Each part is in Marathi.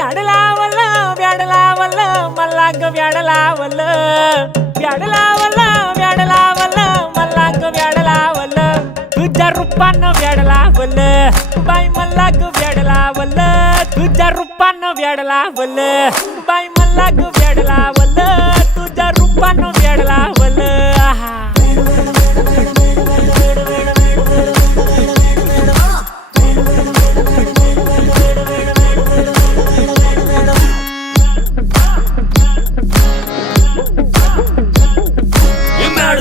व्याड लावलं व्याड लावलं मला ग व्याड लावलं व्याड लावलं व्याड लावलं मला ग व्याड लावलं तुझ्या रूपानं व्याड लावलं बाई मला ग व्याड लावलं तुझ्या रूपानं व्याड लावलं बाई मला ग व्याड लावलं तुझ्या रूपानं व्याड लावलं आहा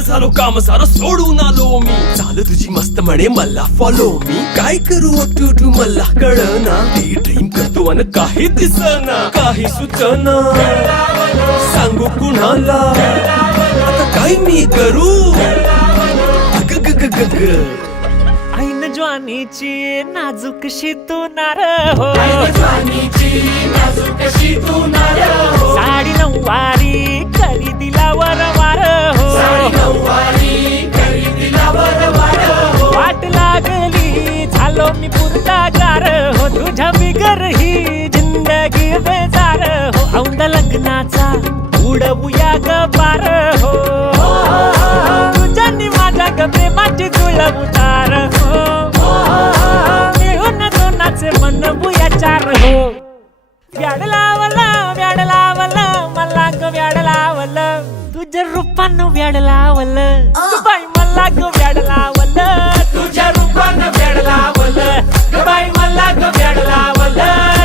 झालो काम सारं सोडून आलो मी झालं तुझी मस्त म्हणे मला फॉलो मी काय करू टू मला कळना ती ड्रीम करतो आणि काही दिसना काही सुचना सांगू कुणाला आता काय मी करू ऐन ज्वानीची नाजूकशी तू नार हो साडी नऊवारी करी दिला वरवार हो वाट लागली झालो मी पुरतागार हो तुझ्या बिगर ही जिंदगी बेजार हो औंध लग्नाचा उडवूया ग पार हो तुझ्यानी माझ्या ग प्रेमाची जुळव उतार हो मिळून दोनाचे बनवूया चार हो व्याड लावलं व्याड लावलं मला ग व्याड लावलं तुझ्या रूपानं व्याड लावलं बाई मला ग व्याड लावलं तुझ्या रूपानं व्याड लावलं बाई मला ग व्याड लावलं